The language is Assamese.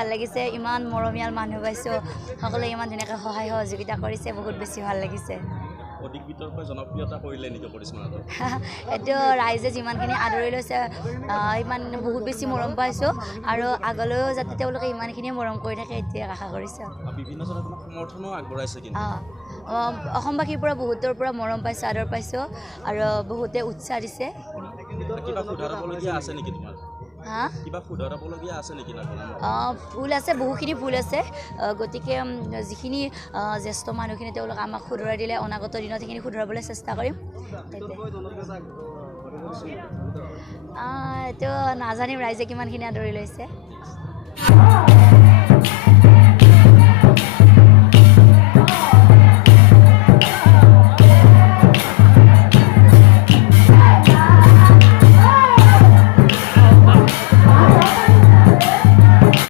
ভাল লাগিছে ইমান মৰমীয়াল মানুহ পাইছোঁ সকলোৱে ইমান ধুনীয়াকৈ সহায় সহযোগিতা কৰিছে বহুত বেছি ভাল লাগিছে অধিক বিতৰ্কই জনপ্ৰিয়তা কৰিলে নেকি কৰিশ্মা নাথক এইটো ৰাইজে যিমানখিনি আদৰি লৈছে ইমান বহুত বেছি মৰম পাইছোঁ আৰু আগলৈও যাতে তেওঁলোকে ইমানখিনি মৰম কৰি থাকে এতিয়া আশা কৰিছোঁ বিভিন্ন জনে তোমাক সমৰ্থনো আগবঢ়াইছে কিন্তু অসমবাসীৰ পৰা বহুতৰ পৰা মৰম পাইছোঁ আদৰ পাইছোঁ আৰু বহুতে উৎসাহ দিছে কিবা শুধৰাবলগীয়া আছে নেকি তোমাৰ হা কিবা শুধৰাবলগীয়া আছে নেকি ভুল আছে বহুখিনি ভুল আছে গতিকে যিখিনি জ্যেষ্ঠ মানুহখিনি তেওঁলোক আমাক শুধৰাই দিলে অনাগত দিনত সেইখিনি শুধৰাবলৈ চেষ্টা কৰিম এইটো নাজানিম ৰাইজে কিমানখিনি আদৰি লৈছে